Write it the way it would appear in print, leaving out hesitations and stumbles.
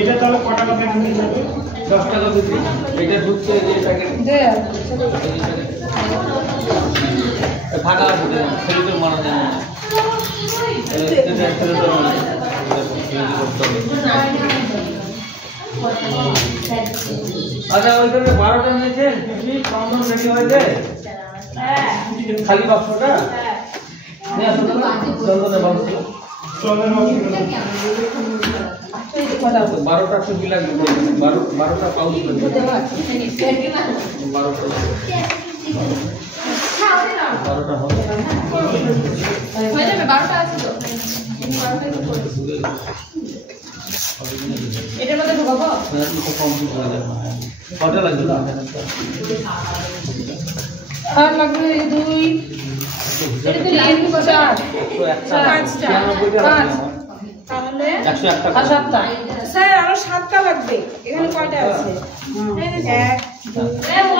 এটা তাহলে কত টাকা প্যাকেট নিয়ে যাবে? 10 টাকা বিক্রি। এটা হচ্ছে যে প্যাকেট দে ফাঁকা আছে সেটা তো মানা যায় না। আচ্ছা ওইখানে 12টা নিয়েছে কি কম রেডি হয়েছে? হ্যাঁ খালি বাক্সটা নিয়ে আসো তো চন্দনের বাক্স চন্দনের বাক্স 12টা ছবি লাগবে 12টা পাউচ লাগবে 12টা হবে হয়ে যাবে 12টা আছে তো 12টাই তো করে এটার মধ্যে ঢোকাবো না এটা কমপ্লিট হয়ে যাবে কটা লাগবে আর লাগবে 2 এটা তো লাগবে 4 তাহলে 101 টাকা 7টা স্যার আরো 7টা লাগবে এখানে কয়টা আছে 1 2